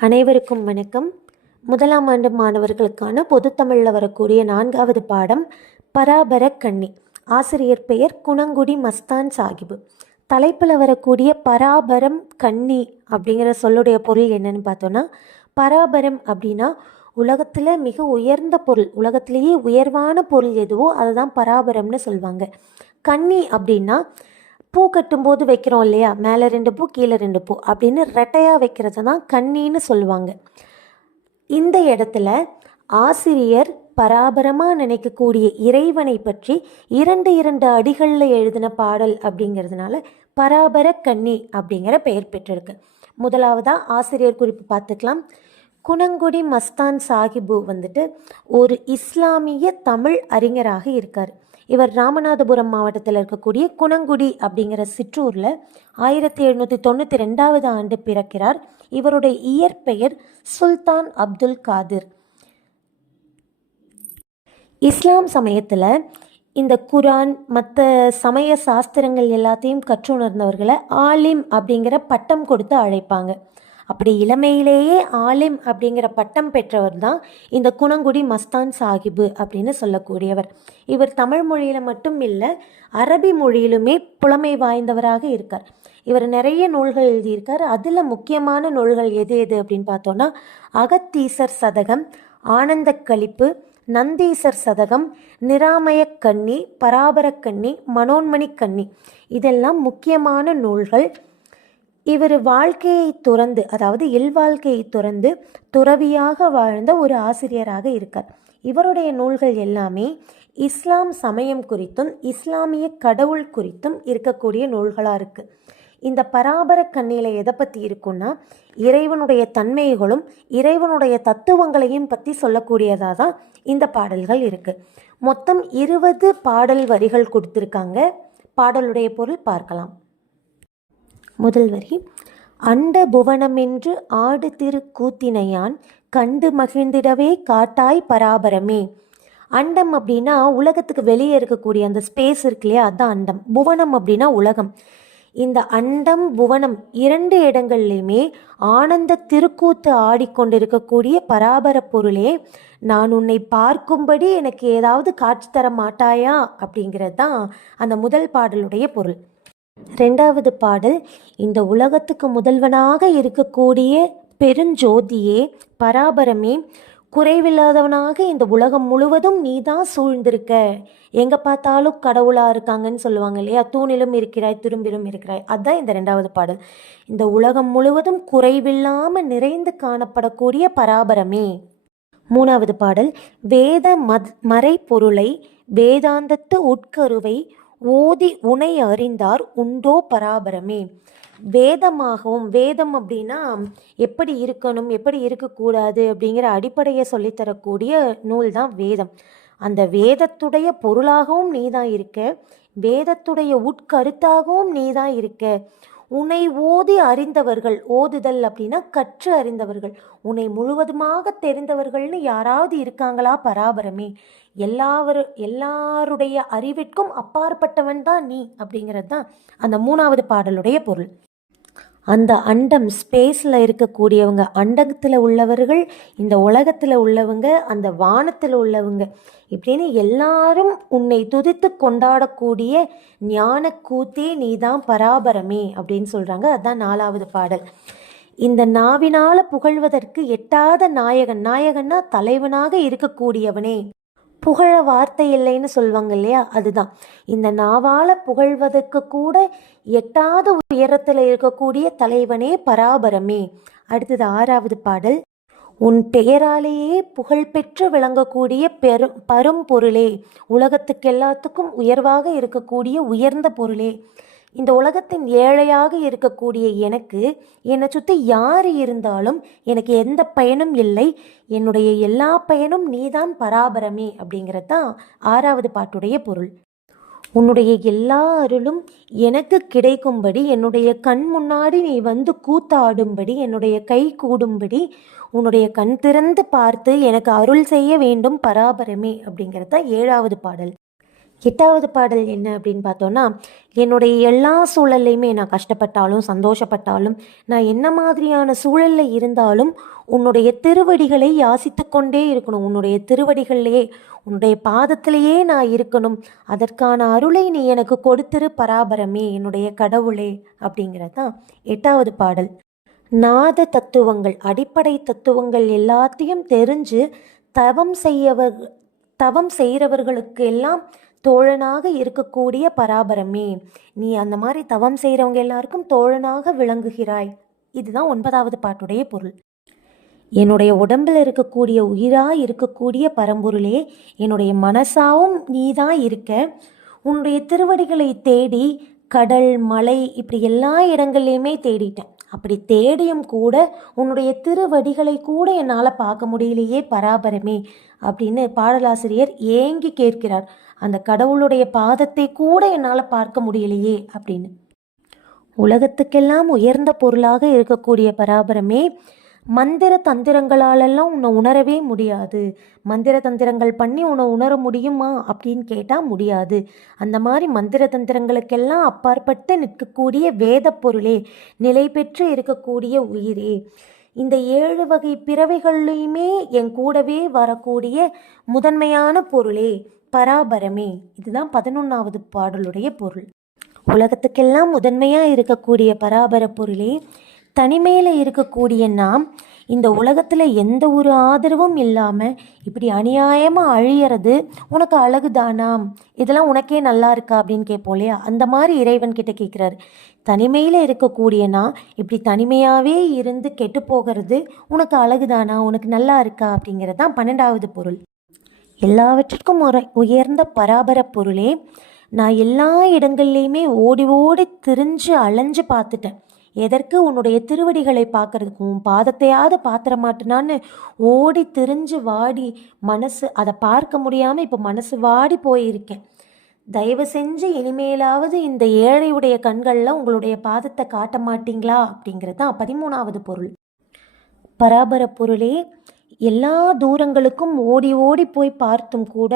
அனைவருக்கும் வணக்கம். முதலாம் ஆண்டு மாணவர்களுக்கான பொதுத்தமிழில் வரக்கூடிய 4வது பாடம் பராபர கன்னி. ஆசிரியர் பெயர் குணங்குடி மஸ்தான் சாஹிபு. தலைப்பில் வரக்கூடிய பராபரம் கன்னி அப்படிங்கிற சொல்லுடைய பொருள் என்னன்னு பார்த்தோன்னா, பராபரம் அப்படின்னா உலகத்தில் மிக உயர்ந்த பொருள், உலகத்திலேயே உயர்வான பொருள் எதுவோ அதை தான் பராபரம்னு சொல்லுவாங்க. கன்னி அப்படின்னா பூ கட்டும்போது வைக்கிறோம் இல்லையா, மேலே 2 பூ கீழே 2 பூ அப்படின்னு ரெட்டையாக வைக்கிறது தான் கன்னின்னு சொல்லுவாங்க. இந்த இடத்துல ஆசிரியர் பராபரமாக நினைக்கக்கூடிய இறைவனை பற்றி 2 அடிகளில் எழுதின பாடல் அப்படிங்கிறதுனால பராபர கன்னி அப்படிங்கிற பெயர் பெற்றிருக்கு. முதலாவதாக ஆசிரியர் குறிப்பு பார்த்துக்கலாம். குணங்குடி மஸ்தான் சாஹிபு ஒரு இஸ்லாமிய தமிழ் அறிஞராக இருக்கார். இவர் ராமநாதபுரம் மாவட்டத்தில் இருக்கக்கூடிய குணங்குடி அப்படிங்கிற சிற்றூரில் 1792 ஆண்டு பிறக்கிறார். இவருடைய இயற்பெயர் சுல்தான் அப்துல் காதிர். இஸ்லாம் சமயத்தில் இந்த குரான் மற்ற சமய சாஸ்திரங்கள் எல்லாத்தையும் கற்றுணர்ந்தவர்களை ஆலிம் அப்படிங்கிற பட்டம் கொடுத்து அழைப்பாங்க. அப்படி இளமையிலேயே ஆலிம் அப்படிங்கிற பட்டம் பெற்றவர் தான் இந்த குணங்குடி மஸ்தான் சாஹிபு அப்படின்னு சொல்லக்கூடியவர். இவர் தமிழ் மொழியில் மட்டும் இல்லை, அரபி மொழியிலுமே புலமை வாய்ந்தவராக இருக்கார். இவர் நிறைய நூல்கள் எழுதியிருக்கார். அதில் முக்கியமான நூல்கள் எது அப்படின்னு பார்த்தோன்னா, அகத்தீசர் சதகம், ஆனந்த கலிப்பு, நந்தீசர் சதகம், நிராமய கன்னி, பராபரக்கன்னி, மனோன்மணி கன்னி, இதெல்லாம் முக்கியமான நூல்கள். இவர் வாழ்க்கையை துறந்து, அதாவது இல்வாழ்க்கையை துறந்து துறவியாக வாழ்ந்த ஒரு ஆசிரியராக இருக்கார். இவருடைய நூல்கள் எல்லாமே இஸ்லாம் சமயம் குறித்தும் இஸ்லாமிய கடவுள் குறித்தும் இருக்கக்கூடிய நூல்களாக இருக்குது. இந்த பராபர கண்ணியில் எதை பற்றி இருக்குன்னா, இறைவனுடைய தன்மைகளும் இறைவனுடைய தத்துவங்களையும் பற்றி சொல்லக்கூடியதாக தான் இந்த பாடல்கள் இருக்குது. மொத்தம் 20 பாடல் வரிகள் கொடுத்துருக்காங்க. பாடலுடைய பொருள் பார்க்கலாம். முதல் வரி: அண்ட புவனமென்று ஆடு திரு கூத்தினையான் கண்டு மகிழ்ந்திடவே காட்டாய் பராபரமே. அண்டம் அப்படின்னா உலகத்துக்கு வெளியே இருக்கக்கூடிய அந்த ஸ்பேஸ் இருக்கு இல்லையா, அதுதான் அண்டம். புவனம் அப்படின்னா உலகம். இந்த அண்டம் புவனம் 2 இடங்கள்லையுமே ஆனந்த திருக்கூத்து ஆடிக்கொண்டிருக்கக்கூடிய பராபர பொருளே, நான் உன்னை பார்க்கும்படி எனக்கு ஏதாவது காட்சி தர மாட்டாயா அப்படிங்கிறது தான் அந்த முதல் பாடலுடைய பொருள். 2வது பாடல்: இந்த உலகத்துக்கு முதல்வனாக இருக்கக்கூடிய பெருஞ்சோதியே பராபரமே, குறைவில்லாதவனாக இந்த உலகம் முழுவதும் நீ தான் சூழ்ந்திருக்க. எங்கே பார்த்தாலும் கடவுளாக இருக்காங்கன்னு சொல்லுவாங்க இல்லையா, தூணிலும் இருக்கிறாய் துரும்பிலும் இருக்கிறாய், அதுதான் இந்த 2வது பாடல். இந்த உலகம் முழுவதும் குறைவில்லாமல் நிறைந்து காணப்படக்கூடிய பராபரமே. 3வது பாடல்: வேத மறை பொருளை வேதாந்தத்து உட்கருவை ஓதி உனை அறிந்தார் உண்டோ பராபரமே. வேதமாகவும், வேதம் அப்படின்னா எப்படி இருக்கணும் எப்படி இருக்கக்கூடாது அப்படிங்கிற அடிப்படையை சொல்லித்தரக்கூடிய நூல் தான் வேதம். அந்த வேதத்துடைய பொருளாகவும் நீ தான் இருக்க, வேதத்துடைய உட்கருத்தாகவும் நீ தான் இருக்க. உன்னை ஓதி அறிந்தவர்கள், ஓதுதல் அப்படின்னா கற்று அறிந்தவர்கள், உன்னை முழுவதுமாக தெரிந்தவர்கள்னு யாராவது இருக்காங்களா பராபரமே. எல்லாருடைய அறிவிற்கும் அப்பாற்பட்டவன் தான் நீ அப்படிங்கிறது தான் அந்த 3வது பாடலுடைய பொருள். அந்த அண்டம் ஸ்பேஸில் இருக்கக்கூடியவங்க, அண்டத்தில் உள்ளவர்கள், இந்த உலகத்தில் உள்ளவங்க, அந்த வானத்தில் உள்ளவங்க, இப்படின்னு எல்லாரும் உன்னை துதித்து கொண்டாடக்கூடிய ஞான கூத்தே நீதான் பராபரமே அப்படின்னு சொல்கிறாங்க. அதுதான் 4வது பாடல். இந்த நாவினால் புகழ்வதற்கு எட்டாத நாயகன், நாயகன்னா தலைவனாக இருக்கக்கூடியவனே, புகழ வார்த்தை இல்லைன்னு சொல்லுவாங்க இல்லையா, அதுதான். இந்த நாவால் புகழ்வதற்கு கூட எட்டாத உயரத்தில் இருக்கக்கூடிய தலைவனே பராபரமே. அடுத்தது 6வது பாடல்: உன் பெயராலேயே புகழ்பெற்று விளங்கக்கூடிய பரம்பொருளே, உலகத்துக்கு எல்லாத்துக்கும் உயர்வாக இருக்கக்கூடிய உயர்ந்த பொருளே. இந்த உலகத்தின் ஏழையாக இருக்கக்கூடிய எனக்கு, என்னை சுற்றி யார் இருந்தாலும் எனக்கு எந்த பயனும் இல்லை, என்னுடைய எல்லா பயனும் நீதான் பராபரமே அப்படிங்கிறது தான் 6வது பாட்டுடைய பொருள். உன்னுடைய எல்லா அருளும் எனக்கு கிடைக்கும்படி, என்னுடைய கண் முன்னாடி நீ கூத்தாடும்படி, என்னுடைய கை கூடும்படி, உன்னுடைய கண் திறந்து பார்த்து எனக்கு அருள் செய்ய வேண்டும் பராபரமே அப்படிங்கிறது தான் 7வது பாடல். எட்டாவது பாடல் என்ன அப்படின்னு பார்த்தோன்னா, என்னுடைய எல்லா சூழல்லையுமே நான் கஷ்டப்பட்டாலும் சந்தோஷப்பட்டாலும் நான் என்ன மாதிரியான சூழலில் இருந்தாலும் உன்னுடைய திருவடிகளை யாசித்து கொண்டே இருக்கணும். உன்னுடைய திருவடிகள்லையே உன்னுடைய பாதத்திலேயே நான் இருக்கணும். அதற்கான அருளை நீ எனக்கு கொடுத்திரு பராபரமே, என்னுடைய கடவுளே அப்படிங்கிறது தான் எட்டாவது பாடல். நாத தத்துவங்கள், அடிப்படை தத்துவங்கள் எல்லாத்தையும் தெரிஞ்சு தவம் செய்கிறவர்களுக்கு எல்லாம் தோழனாக இருக்கக்கூடிய பராபரமே, நீ அந்த மாதிரி தவம் செய்கிறவங்க எல்லாருக்கும் தோழனாக விளங்குகிறாய். இதுதான் 9வது பாட்டுடைய பொருள். என்னுடைய உடம்பில் இருக்கக்கூடிய உயிராக இருக்கக்கூடிய பரம்பொருளே, என்னுடைய மனசாவும் நீ தான் இருக்க. உன்னுடைய திருவடிகளை தேடி கடல் மலை இப்படி எல்லா இடங்கள்லையுமே தேடிட்டேன். அப்படி தேடியும் கூட உன்னுடைய திருவடிகளை கூட என்னால் பார்க்க முடியலையே பராபரமே அப்படின்னு பாடலாசிரியர் ஏங்கி கேட்கிறார். அந்த கடவுளுடைய பாதத்தை கூட என்னால் பார்க்க முடியலையே அப்படின்னு. உலகத்துக்கெல்லாம் உயர்ந்த பொருளாக இருக்கக்கூடிய பராபரமே, மந்திர தந்திரங்களாலெல்லாம் உன்னை உணரவே முடியாது. மந்திர தந்திரங்கள் பண்ணி உன்னை உணர முடியுமா அப்படின்னு கேட்டால் முடியாது. அந்த மாதிரி மந்திர தந்திரங்களுக்கெல்லாம் அப்பாற்பட்டு நிற்கக்கூடிய வேத பொருளே, நிலை பெற்று இருக்கக்கூடிய உயிரே, இந்த 7 வகை பிறவைகள்லையுமே என் கூடவே வரக்கூடிய முதன்மையான பொருளே பராபரமே. இதுதான் 11வது பாடலுடைய பொருள். உலகத்துக்கெல்லாம் முதன்மையாக இருக்கக்கூடிய பராபர பொருளே, தனிமையில் இருக்கக்கூடிய நாம் இந்த உலகத்தில் எந்த ஒரு ஆதரவும் இல்லாமல் இப்படி அநியாயமாக அழியறது உனக்கு அழகுதானாம், இதெல்லாம் உனக்கே நல்லா இருக்கா அப்படின்னு கேட்போம் இல்லையா, அந்த மாதிரி இறைவன் கிட்ட கேட்குறாரு. தனிமையில் இருக்கக்கூடிய நான் இப்படி தனிமையாகவே இருந்து கெட்டு போகிறது உனக்கு அழகுதானா, உனக்கு நல்லா இருக்கா அப்படிங்கிறது தான் 12வது பொருள். எல்லாவற்றிற்கும் உயர்ந்த பராபர பொருளே, நான் எல்லா இடங்கள்லையுமே ஓடி ஓடி திரிஞ்சு அலைஞ்சு பார்த்துட்டேன். எதற்கு? உன்னுடைய திருவடிகளை பார்க்கறதுக்கும், பாதத்தையாவது பாத்திர மாட்டேனான்னு ஓடி திரிஞ்சு வாடி மனசு அதை பார்க்க முடியாமல் இப்போ மனசு வாடி போயிருக்கேன். தயவு செஞ்சு இனிமேலாவது இந்த ஏழையுடைய கண்களில் உங்களுடைய பாதத்தை காட்ட மாட்டீங்களா அப்படிங்கிறது தான் 13வது பொருள். பராபர பொருளே, எல்லா தூரங்களுக்கும் ஓடி ஓடி போய் பார்த்தும் கூட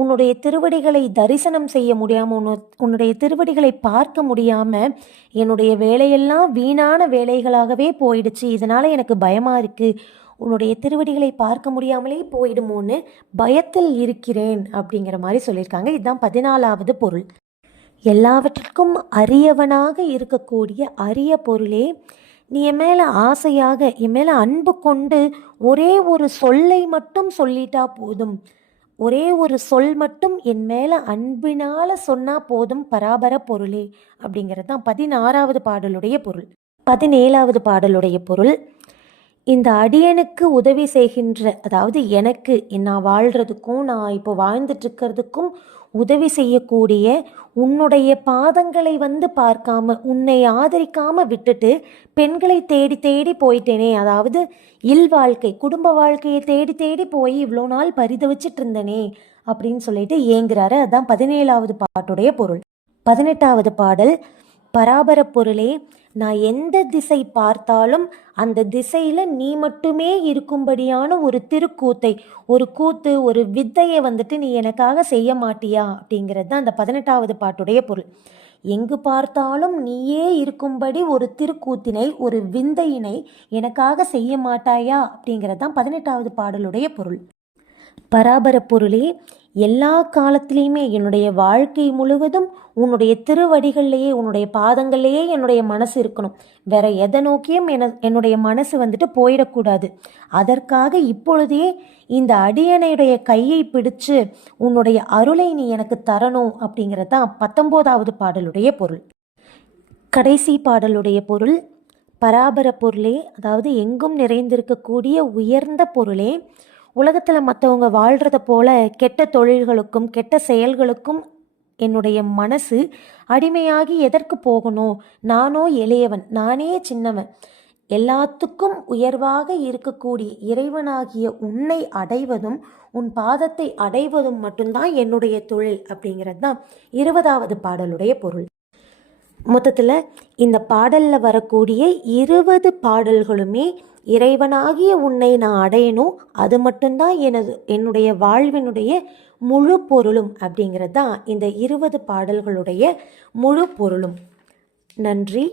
உன்னுடைய திருவடிகளை தரிசனம் செய்ய முடியாமல், உன்னுடைய திருவடிகளை பார்க்க முடியாமல் என்னுடைய வேலையெல்லாம் வீணான வேலைகளாகவே போயிடுச்சு. இதனால் எனக்கு பயமாக இருக்குது. உன்னுடைய திருவடிகளை பார்க்க முடியாமலே போயிடுமோன்னு பயத்தில் இருக்கிறேன் அப்படிங்கிற மாதிரி சொல்லியிருக்காங்க. இதுதான் 14வது பொருள். எல்லாவற்றிற்கும் அரியவனாக இருக்கக்கூடிய அரிய பொருளே, நீ என் மேலே ஆசையாக என் மேலே அன்பு கொண்டு ஒரே ஒரு சொல்லை மட்டும் சொல்லிட்டா போதும். ஒரே ஒரு சொல் மட்டும் என் மேலே அன்பினால் சொன்னால் போதும் பராபர பொருளே அப்படிங்கிறது தான் 16வது பாடலுடைய பொருள். 17வது பாடலுடைய பொருள், இந்த அடியனுக்கு உதவி செய்கின்ற, அதாவது எனக்கு நான் வாழ்கிறதுக்கும் நான் இப்போ வாழ்ந்துட்டுருக்கிறதுக்கும் உதவி செய்யக்கூடிய உன்னுடைய பாதங்களை வந்து பார்க்காம உன்னை ஆதரிக்காம விட்டுட்டு பெண்களை தேடி தேடி போயிட்டேனே, அதாவது வாழ்க்கை குடும்ப வாழ்க்கையை தேடி தேடி போய் இவ்வளோ நாள் பரிதவிச்சிட்டு இருந்தனே அப்படின்னு சொல்லிட்டு ஏங்குறாரு. அதுதான் 17வது பாட்டுடைய பொருள். 18வது பாடல், பராபர பொருளே, நான் எந்த திசை பார்த்தாலும் அந்த திசையில் நீ மட்டுமே இருக்கும்படியான ஒரு திருக்கூத்தை, ஒரு கூத்து, ஒரு வித்தையை வந்துட்டு நீ எனக்காக செய்ய மாட்டியா அப்படிங்கிறது தான் அந்த 18வது பாட்டுடைய பொருள். எங்கு பார்த்தாலும் நீயே இருக்கும்படி ஒரு திருக்கூத்தினை, ஒரு விந்தையினை எனக்காக செய்ய மாட்டாயா அப்படிங்கிறது தான் 18வது பாடலுடைய பொருள். பராபர பொருளே, எல்லா காலத்திலையுமே என்னுடைய வாழ்க்கை முழுவதும் உன்னுடைய திருவடிகள்லையே, உன்னுடைய பாதங்கள்லையே என்னுடைய மனசு இருக்கணும். வேற எதை நோக்கியும் என்னுடைய மனசு வந்துட்டு போயிடக்கூடாது. அதற்காக இப்பொழுதே இந்த அடியனையுடைய கையை பிடிச்சு உன்னுடைய அருளை நீ எனக்கு தரணும் அப்படிங்கிறது தான் 19வது பாடலுடைய பொருள். கடைசி பாடலுடைய பொருள், பராபர பொருளே, அதாவது எங்கும் நிறைந்திருக்கக்கூடிய உயர்ந்த பொருளே, உலகத்தில் மற்றவங்க வாழ்கிறத போல கெட்ட தொழில்களுக்கும் கெட்ட செயல்களுக்கும் என்னுடைய மனசு அடிமையாகி எதற்கு போகணும்? நானோ எளியவன், நானே சின்னவன். எல்லாத்துக்கும் உயர்வாக இருக்கக்கூடிய இறைவனாகிய உன்னை அடைவதும் உன் பாதத்தை அடைவதும் மட்டும்தான் என்னுடைய தொழில் அப்படிங்கிறது தான் 20வது பாடலுடைய பொருள். மொத்தத்தில் இந்த பாடலில் வரக்கூடிய 20 பாடல்களுமே இறைவனாகிய உன்னை நான் அடையணும், அது மட்டும்தான் என்னுடைய வாழ்வினுடைய முழு பொருளும் அப்படிங்கிறது தான் இந்த 20 பாடல்களுடைய முழு பொருளும். நன்றி.